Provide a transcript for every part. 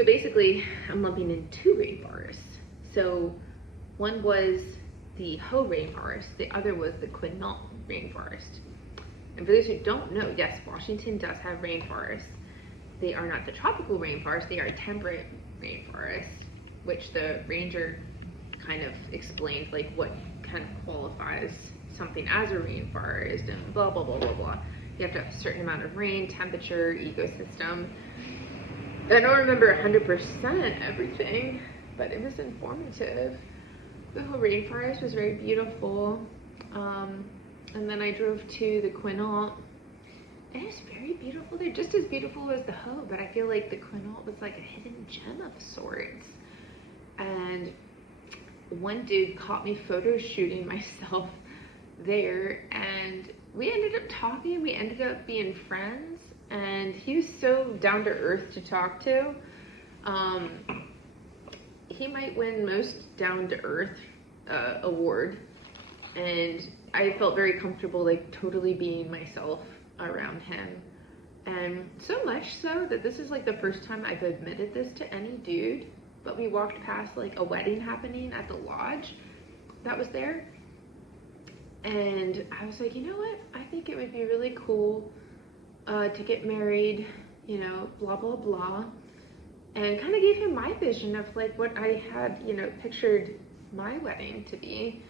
So basically, I'm lumping in two rainforests. So one was the Hoh rainforest, the other was the Quinault rainforest. And for those who don't know, yes, Washington does have rainforests. They are not the tropical rainforest, they are temperate rainforests, which the ranger kind of explained, like what kind of qualifies something as a rainforest and blah, blah, blah, blah, blah. You have to have a certain amount of rain, temperature, ecosystem. I don't remember 100% everything, but it was informative. The whole rainforest was very beautiful. And then I drove to the Quinault. It is very beautiful. They're just as beautiful as the Hoh, but I feel like the Quinault was like a hidden gem of sorts. And one dude caught me photo shooting myself there, and we ended up talking. We ended up being friends, and he was so down to earth to talk to. He might win most down to earth award, and I felt very comfortable, like totally being myself around him. And so much so that this is like the first time I've admitted this to any dude, but we walked past like a wedding happening at the lodge that was there, and I was like, you know what, I think it would be really cool to get married, you know, blah blah blah, and kind of gave him my vision of like what I had, you know, pictured my wedding to be.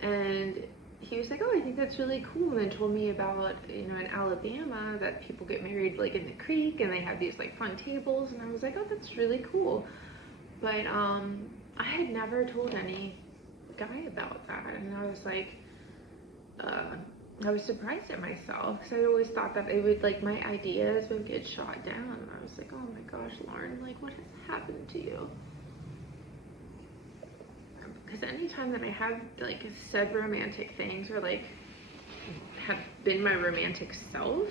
And he was like, oh, I think that's really cool, and then told me about, you know, in Alabama that people get married like in the creek and they have these like fun tables, and I was like, oh, that's really cool. But I had never told any guy about that, and I was like, I was surprised at myself, because I always thought that it would, like, my ideas would get shot down, and I was like, oh my gosh, Lauren, like, what has happened to you? Because anytime that I have, like, said romantic things, or, like, have been my romantic self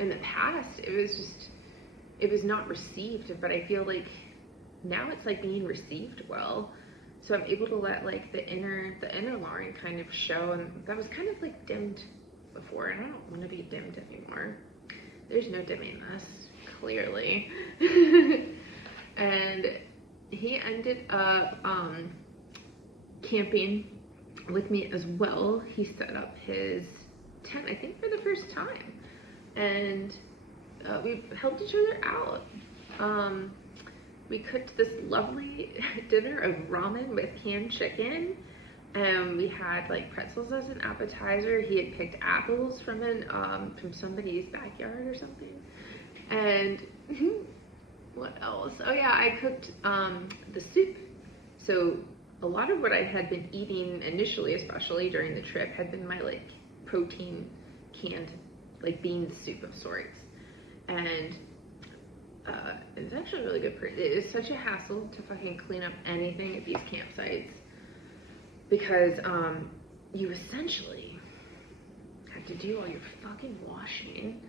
in the past, it was just, it was not received, but I feel like now it's, like, being received well. So I'm able to let, like, the inner Lauren kind of show, and that was kind of, like, dimmed before, and I don't want to be dimmed anymore. There's no dimming this, clearly. And he ended up camping with me as well. He set up his tent, I think, for the first time, and we helped each other out. We cooked this lovely dinner of ramen with canned chicken. We had like pretzels as an appetizer. He had picked apples from somebody's backyard or something. And what else? Oh yeah, I cooked the soup. So a lot of what I had been eating initially, especially during the trip, had been my like protein canned like bean soup of sorts. And it's actually really good for it. It is such a hassle to fucking clean up anything at these campsites, because you essentially have to do all your fucking washing.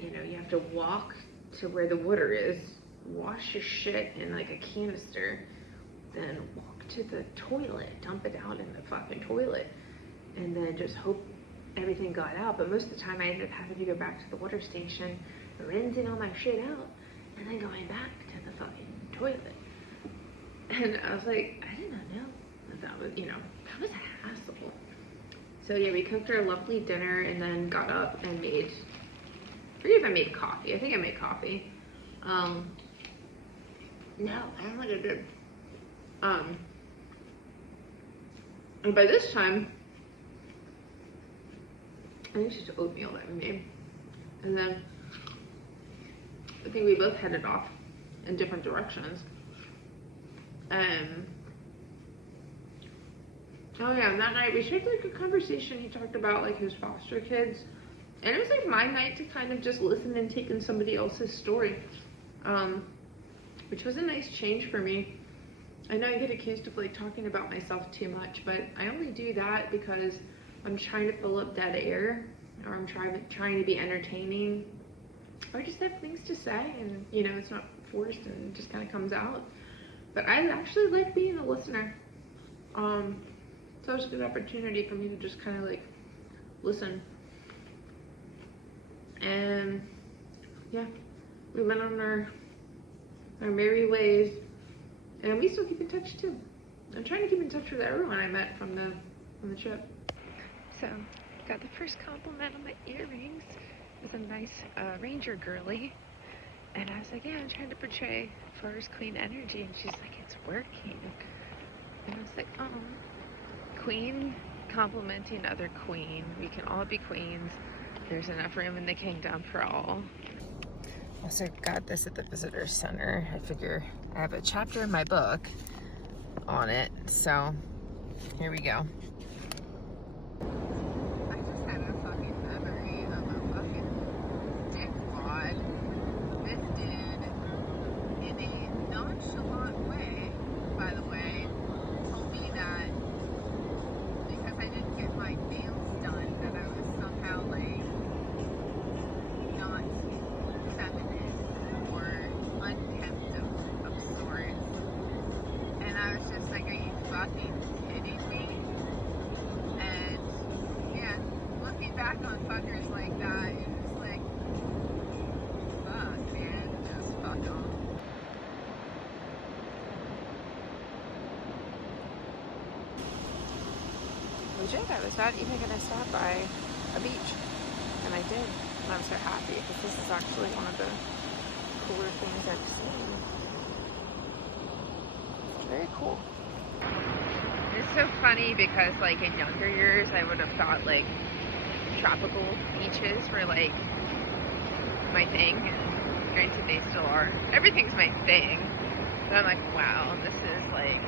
You know, you have to walk to where the water is, wash your shit in like a canister, then walk to the toilet, dump it out in the fucking toilet, and then just hope everything got out. But most of the time I ended up having to go back to the water station, rinsing all my shit out, and then going back to the fucking toilet. And I was like, I did not know that was, you know, that was a hassle. So yeah, we cooked our lovely dinner and then got up and made, I forget if I made coffee. I think I made coffee. No, I don't think I did. And by this time, I think it's just oatmeal that we made. And then I think we both headed off in different directions. Oh yeah, and that night we shared like a conversation. He talked about like his foster kids, and it was like my night to kind of just listen and take in somebody else's story, which was a nice change for me. I know I get accused of like talking about myself too much, but I only do that because I'm trying to fill up dead air, or I'm trying to be entertaining, or just have things to say, and you know, it's not forced and it just kind of comes out. But I actually like being a listener. So it was a good opportunity for me to just kind of like listen. And yeah, we went on our our merry ways, and we still keep in touch too. I'm trying to keep in touch with everyone I met from the trip. So, got the first compliment on my earrings with a nice ranger girly, and I was like, yeah, I'm trying to portray forest queen energy, and she's like, it's working. And I was like, oh, queen complimenting other queen. We can all be queens. There's enough room in the kingdom for all. Also got this at the visitor center. I figure I have a chapter in my book on it, so here we go. I just had a fucking memory of a fucking dickwad lifted in a nonchalant way, by the way, told me that because I didn't get my nails done, that I was somehow like not feminine or unkempt of sorts. And I was just like, are you fucking kidding me? And yeah, looking back on fuckers like that, it was like, fuck, man, just fuck off. Legit, I was not even gonna stop by a beach, and I did, and I'm so happy because this is actually one of the cooler things I've seen. Very cool. It's so funny because like in younger years I would have thought like tropical beaches were like my thing, and granted they still are. Everything's my thing, but I'm like, wow, this is like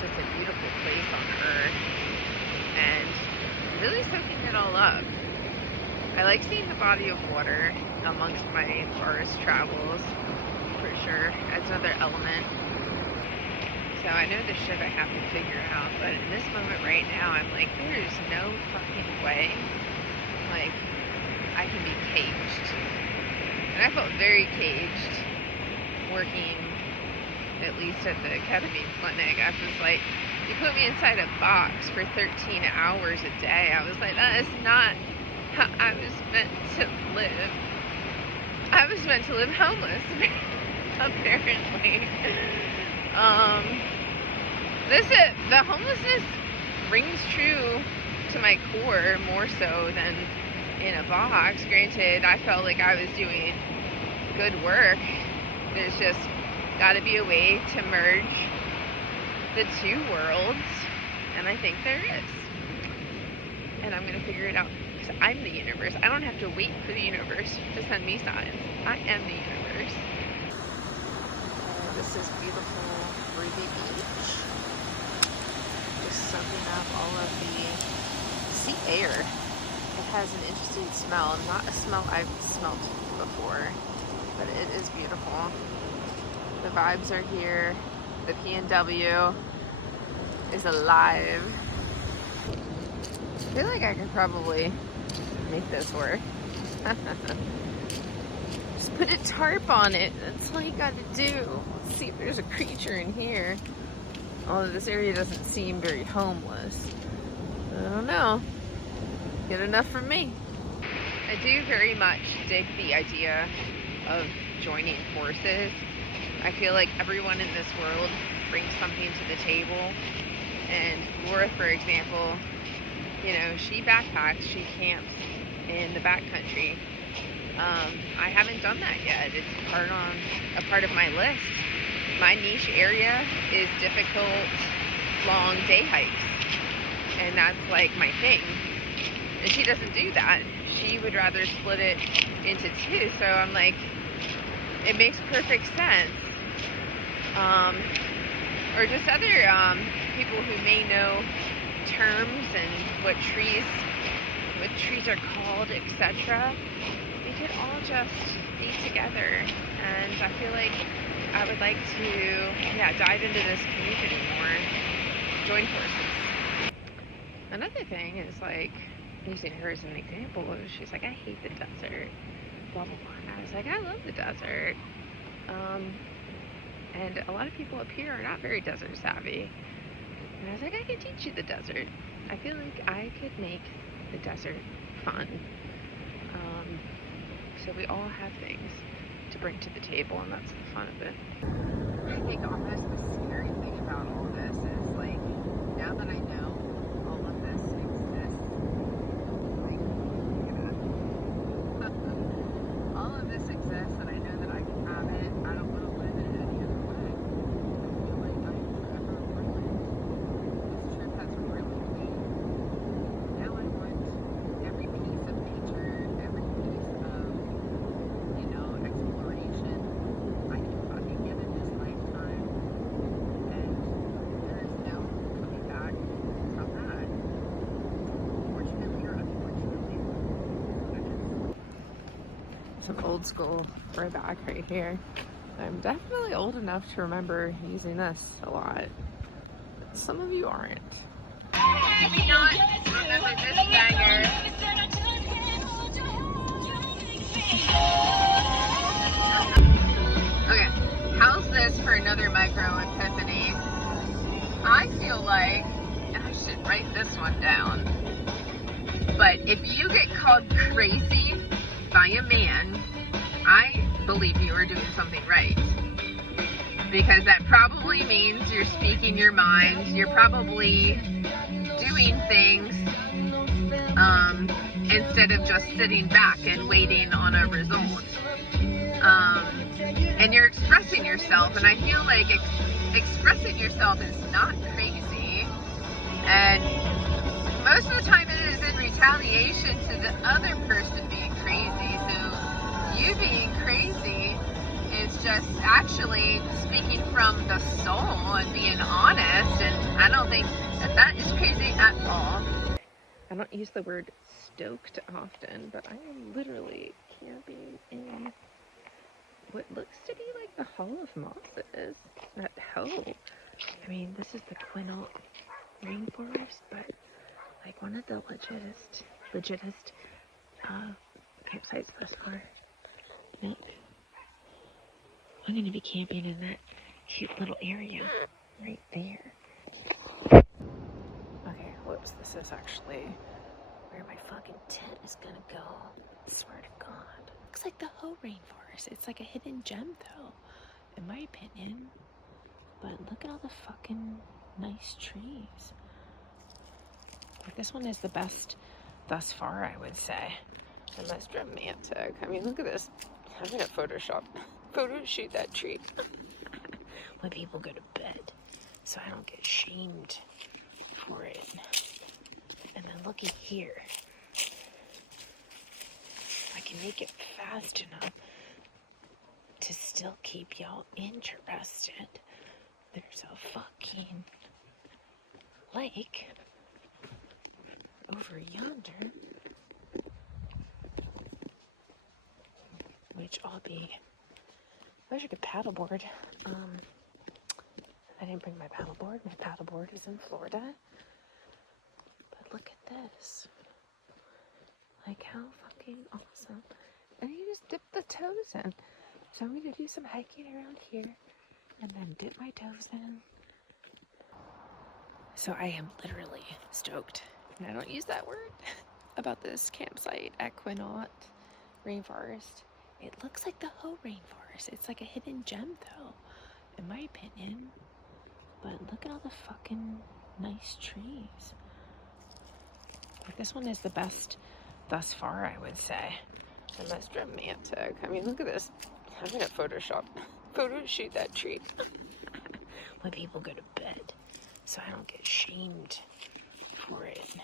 just a beautiful place on earth, and really soaking it all up. I like seeing the body of water amongst my forest travels, for sure. Adds another element. So I know the shit I have to figure out, but in this moment right now, I'm like, there's no fucking way, like, I can be caged. And I felt very caged working, at least at the ketamine clinic. I was like, you put me inside a box for 13 hours a day. I was like, that is not how I was meant to live. I was meant to live homeless, apparently. The homelessness rings true to my core more so than in a box. Granted, I felt like I was doing good work. There's just got to be a way to merge the two worlds, and I think there is. And I'm going to figure it out because I'm the universe. I don't have to wait for the universe to send me signs. I am the universe. This is beautiful Ruby Beach. Just soaking up all of the sea air. It has an interesting smell, not a smell I've smelled before, but it is beautiful. The vibes are here. The PNW is alive. I feel like I could probably make this work. Just put a tarp on it. That's all you gotta do. Let's see if there's a creature in here. Although this area doesn't seem very homeless. I don't know. Good enough for me. I do very much dig the idea of joining forces. I feel like everyone in this world brings something to the table. And Laura, for example, you know, she backpacks, she camps in the backcountry. I haven't done that yet. It's a part of my list. My niche area is difficult, long day hikes. And that's like my thing. And she doesn't do that. She would rather split it into two. So I'm like, it makes perfect sense. Or just other people who may know terms and what trees are called, etc. We could all just be together, and I feel like I would like to, dive into this community more, join forces. Another thing is like using her as an example. She's like, I hate the desert, blah blah blah. And I was like, I love the desert. And a lot of people up here are not very desert savvy. And I was like, I can teach you the desert. I feel like I could make the desert fun. So we all have things. to bring to the table, and that's the fun of it. I think almost the scary thing about all this is, like, now that I know all of this exists, like, all of this exists, and I know that I can have it. I don't want to live it any other way. I feel like I'm forever ruined. This trip has ruined me. Now I want every piece of nature, every piece of, exploration I can fucking get in this lifetime. And there is no coming back from that. Fortunately or unfortunately. Some old school throwback right here. I'm definitely old enough to remember using this a lot. But some of you aren't. Do we not remember this banger? Okay, how's this for another micro epiphany? I feel like, and I should write this one down, but if you get called crazy by a man, I believe you are doing something right. Because that probably means you're speaking your mind, you're probably doing things instead of just sitting back and waiting on a result. And you're expressing yourself, and I feel like expressing yourself is not crazy, and most of the time it is in retaliation to the other person being crazy. So you being crazy is just actually speaking from the soul and being honest, and I don't think that is crazy at all. I don't use the word stoked often, but I am literally camping in what looks to be like the Hall of Mosses. That hell. I mean, this is the Quinault Rainforest, but like one of the legitest campsites thus far. Nope. I'm gonna be camping in that cute little area right there. Okay, whoops, this is actually where my fucking tent is gonna go. I swear to God. Looks like the whole rainforest. It's like a hidden gem though, in my opinion. But look at all the fucking nice trees. Like, this one is the best thus far, I would say. The most romantic. I mean, look at this. I'm gonna photo shoot that tree when people go to bed, so I don't get shamed for it. And then looky here. I can make it fast enough to still keep y'all interested. There's a fucking lake over yonder, which I should get paddleboard. I didn't bring my paddleboard. My paddleboard is in Florida. But look at this. Like, how fucking awesome. And you just dip the toes in. So I'm going to do some hiking around here and then dip my toes in. So I am literally stoked, and I don't use that word, about this campsite at Quinault Rainforest. It looks like the whole rainforest. It's like a hidden gem though, in my opinion. But look at all the fucking nice trees. Like, this one is the best thus far, I would say. The most romantic. I mean, look at this. I'm gonna photo shoot that tree when people go to bed, so I don't get shamed for it.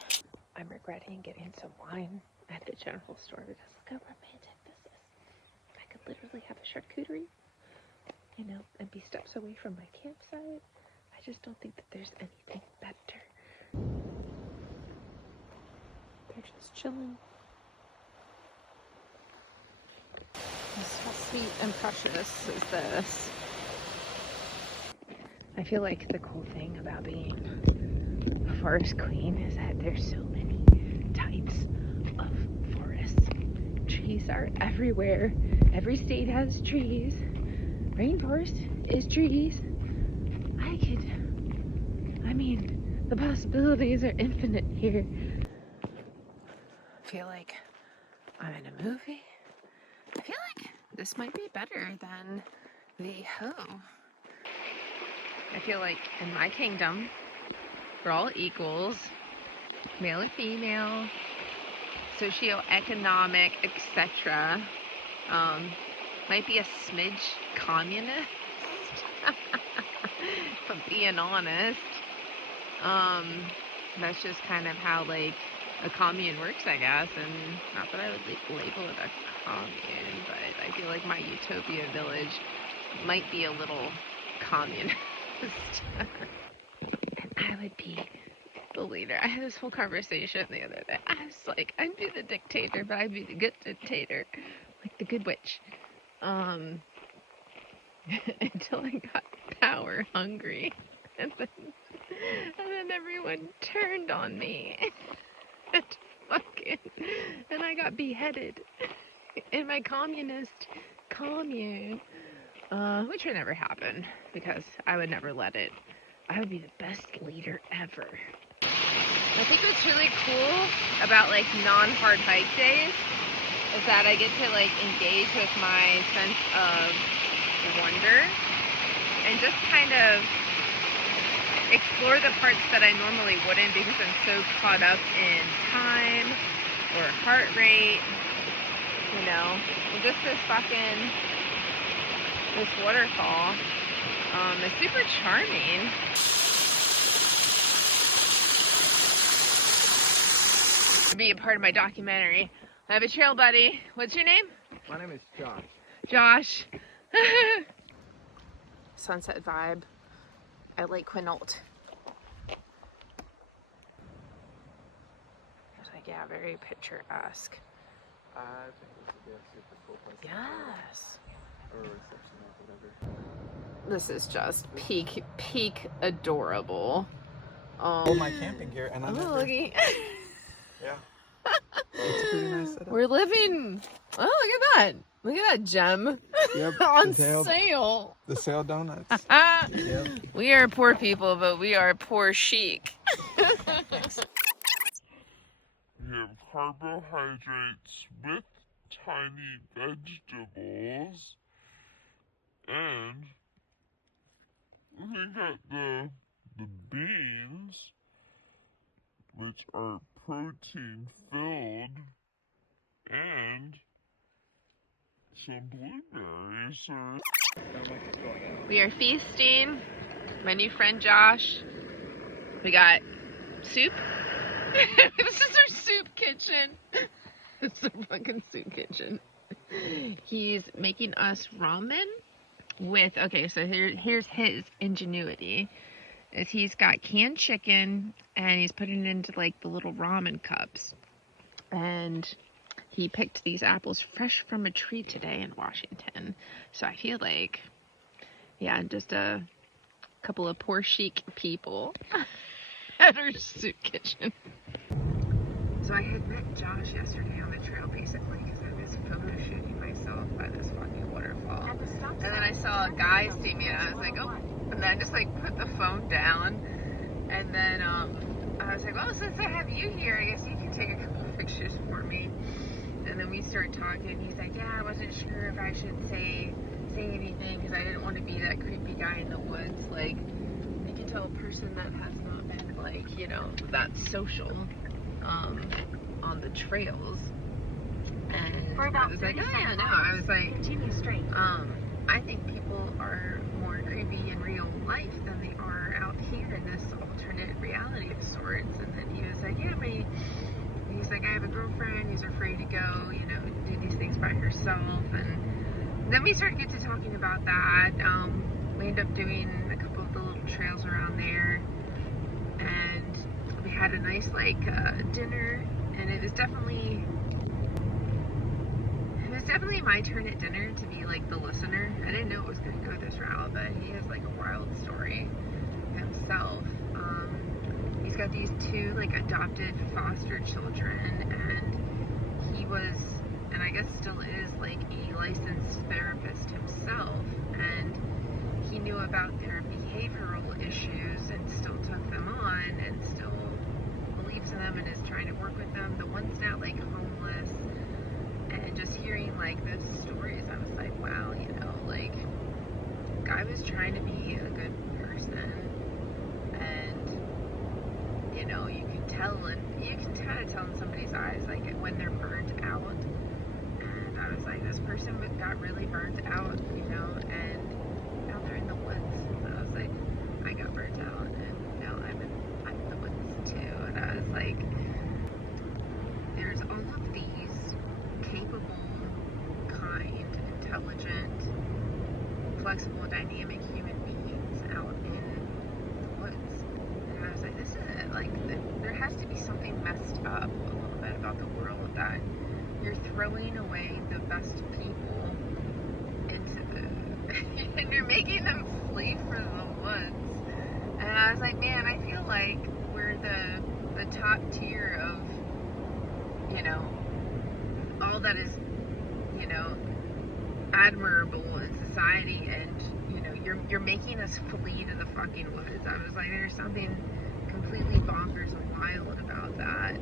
I'm regretting getting some wine at the general store because look how romantic this is. I could literally have a charcuterie, and be steps away from my campsite. I just don't think that there's anything better. They're just chilling. How sweet and precious is this? I feel like the cool thing about being a forest queen is that there's so many types of forests. Trees are everywhere. Every state has trees. Rainforest is trees. The possibilities are infinite here. I feel like I'm in a movie. I feel like this might be better than the hoe. I feel like in my kingdom, we're all equals, male and female, socioeconomic, etc. Might be a smidge communist, if I'm being honest. That's just kind of how like a commune works, I guess, and not that I would like label it a commune, but I feel like my utopia village might be a little communist. And I would be the leader. I had this whole conversation the other day. I was like, I'd be the dictator, but I'd be the good dictator, like the good witch. Until I got power hungry, and then everyone turned on me, and I got beheaded in my communist commune, which would never happen because I would never let it. I would be the best leader ever. I think what's really cool about like non-hard hike days is that I get to like engage with my sense of wonder and just kind of explore the parts that I normally wouldn't because I'm so caught up in time or heart rate, you know. And just this waterfall is super charming. To be a part of my documentary, I have a trail buddy. What's your name? My name is Josh. Josh. Sunset vibe at Lake Quinault. It's like, yeah, very picturesque. I think this would be a super cool place. Yes. Or a reception or whatever. This is just peak adorable. All my camping gear and I'm looky. Yeah. It's a pretty nice setup. We're living. Oh, look at that. Look at that gem. Yep. On sale. The sale donuts. Yep. We are poor people, but we are poor chic. You have carbohydrates with tiny vegetables, and we got the beans, which are protein filled, and some blueberries. We are feasting. My new friend Josh. We got soup. This is our soup kitchen. It's a fucking soup kitchen. He's making us ramen with, okay, so here's his ingenuity. Is he's got canned chicken and he's putting it into like the little ramen cups. And he picked these apples fresh from a tree today in Washington. So I feel like, yeah, just a couple of poor chic people at our soup kitchen. So I had met Josh yesterday on the trail basically because I was photo shooting myself by this fucking waterfall. And then I saw a guy see me and I was like, oh, and then I just like put the phone down. And then I was like, well, since I have you here, I guess you can take a couple of pictures for me. And then we started talking. He's like, yeah, I wasn't sure if I should say anything because I didn't want to be that creepy guy in the woods. Like, you can tell a person that has not been like, you know, that social on the trails. And I was like, oh yeah, no. I was like, continue straight. I think people are more creepy in real life than they are out here in this alternate reality of sorts. And then he was like, yeah, he's like, I have a girlfriend who's afraid to go, you know, do these things by herself. And then we started getting to talking about that. We ended up doing a couple of the little trails around there. And we had a nice, like, dinner. And it was definitely my turn at dinner to be, like, the listener. I didn't know it was going to go this route, but he has, like, a wild story himself. He's got these two, like, adopted foster children, and he was, and I guess still is, like, a licensed therapist himself, and he knew about their behavioral issues and still took them on and still believes in them and is trying to work with them. The one's now, like, homeless, and And just hearing like those stories, I was like, wow, you know, like, guy was trying to be a good person, and you know, you can tell, and you can kind of tell in somebody's eyes, like when they're burnt out. And I was like, this person got really burnt out, you know, and now they're in the woods. And I was like, I got burnt out, and now I'm in the woods too. And I was like, there's all of these capable, kind, intelligent, flexible, dynamic human beings out in the woods. And I was like, this is it. Like, there has to be something messed up a little bit about the world, that you're throwing away the best people into the and you're making them flee for the woods. And I was like, man, I feel like we're the top tier of, you know, all that is, you know, admirable in society, and you know, you're making us flee to the fucking woods. I was like, there's something completely bonkers and wild about that.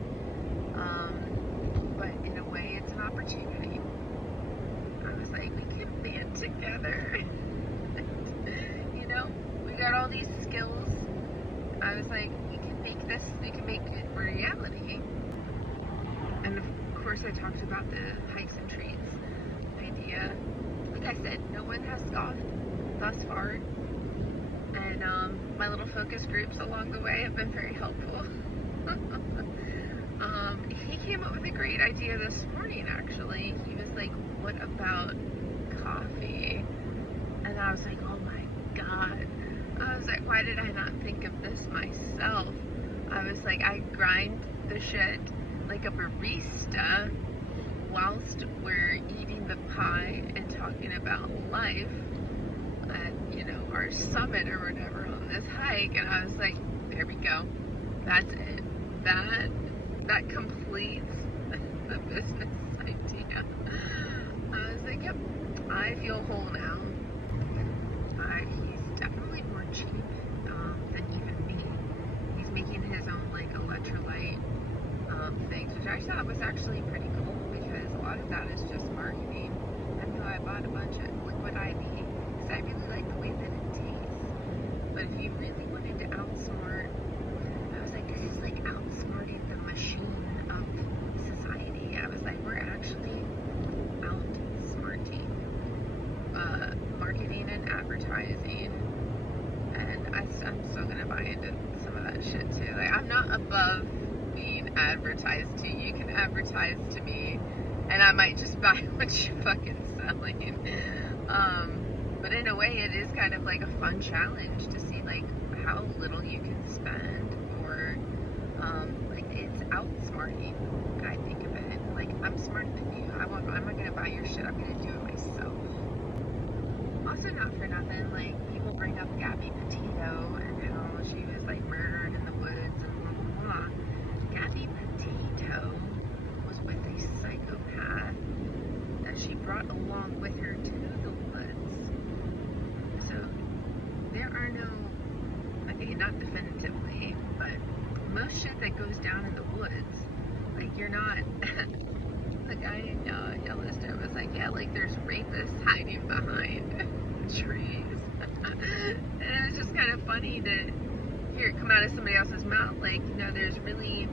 But in a way, it's an opportunity. I was like, we can band together. You know, we got all these skills. I was like, we can make it a reality. And of course, I talked about the hikes and treats idea. Like I said, no one has gone thus far. And my little focus groups along the way have been very helpful. He came up with a great idea this morning, actually. He was like, what about coffee? And I was like, oh my God. I was like, why did I not think of this myself? I was like, I grind the shit like a barista whilst we're eating the pie and talking about life at, you know, our summit or whatever on this hike. And I was like, there we go. That's it. That completes the business idea. I was like, yep, I feel whole now. He's definitely more cheap than even me. He's making his own like electrolyte things, which I thought was actually pretty cool, because a lot of that is just marketing. I knew I bought a bunch of liquid IV because I really like the way that it tastes. But if you really wanted to outsmart, I was like, this is like outsmarting the machine of society. I was like, we're actually outsmarting marketing and advertising. And I'm still gonna buy into some of that shit too. Like, I'm not above being advertised to. You can advertise to me, and I might just buy what you're fucking selling. But in a way, it is kind of like a fun challenge to see like how little you can spend, or like it's outsmarting. I think of it like, I'm smarter than you. I'm not gonna buy your shit. I'm gonna do it myself. Also, not for nothing, like, people bring up Gabby Petito and how she was like murdered in the woods and blah blah blah. Gabby Petito was with a psychopath that she brought along with her to the woods. So there are no, okay, not definitively, but most shit that goes down in the woods, like, you're not. The guy in Yellowstone was like, yeah, like, there's rapists hiding behind trees. And it was just kind of funny to hear it come out of somebody else's mouth. Like, you know, there's really,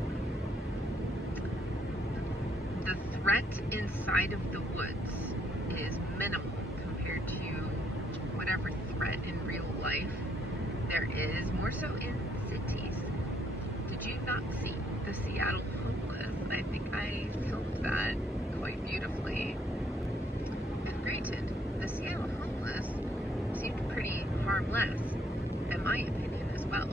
the threat inside of the woods is minimal compared to whatever threat in real life there is, more so in cities. Did you not see the Seattle homeless? I think I filmed that quite beautifully. And granted, the Seattle homeless seemed pretty harmless, in my opinion, as well.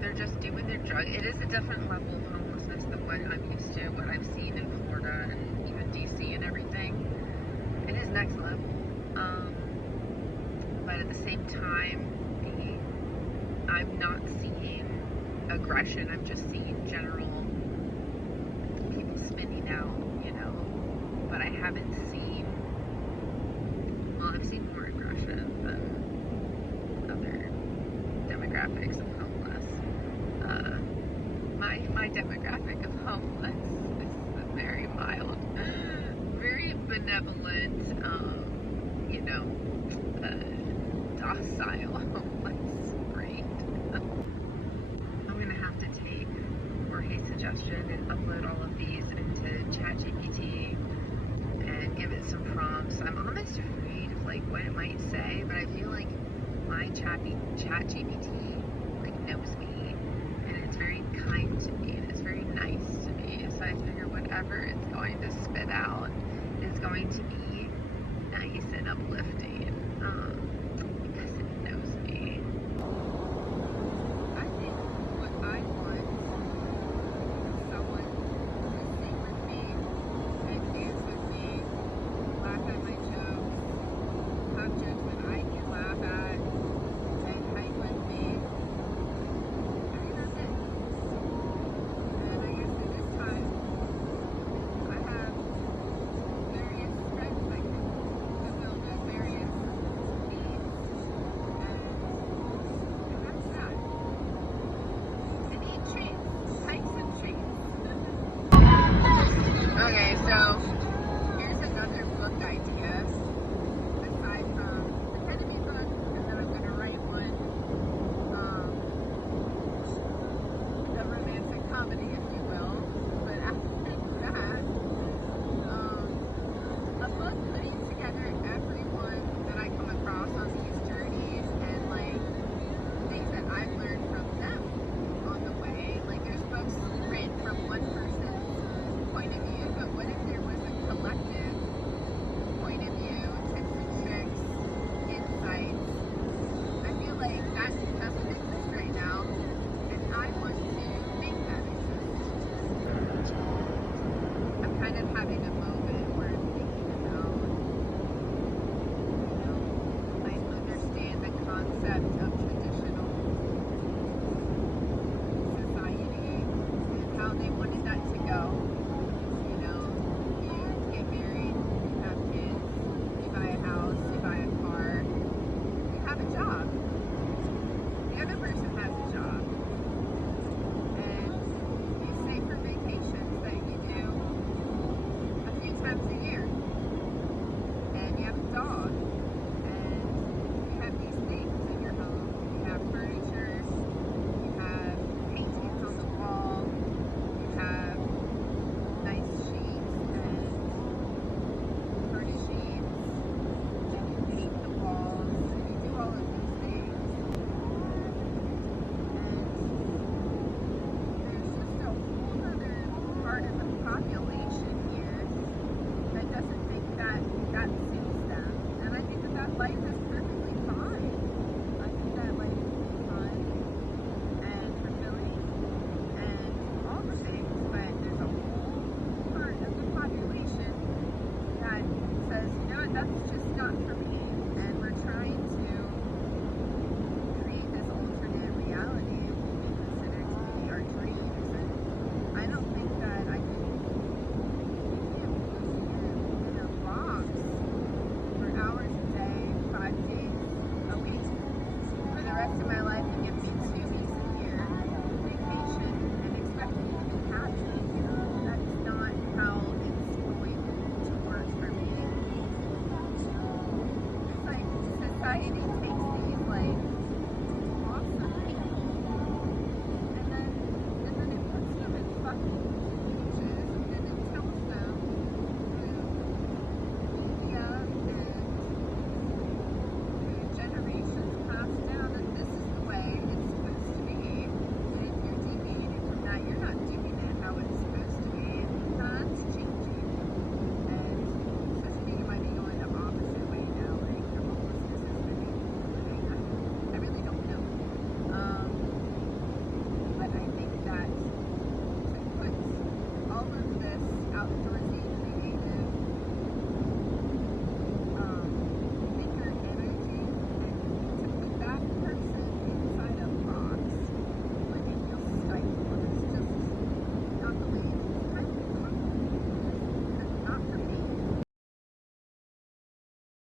They're just doing their drug. It is a different level of homelessness than what I'm used to, what I've seen in Florida and even DC and everything. It is next level. But at the same time, I'm not seeing aggression. I'm just seeing general people spinning out, you know. But I haven't seen, well, I've seen more aggression than other demographics of homeless. My demographic of homeless is very mild, very benevolent, you know, docile. That's great. I'm gonna have to take Jorge's suggestion and upload all of these into ChatGPT and give it some prompts. I'm almost afraid of like what it might say, but I feel like my ChatGPT like knows me, and it's very kind to me, and it's very nice to me. So I figure whatever it's going to spit out is going to be nice and uplifting.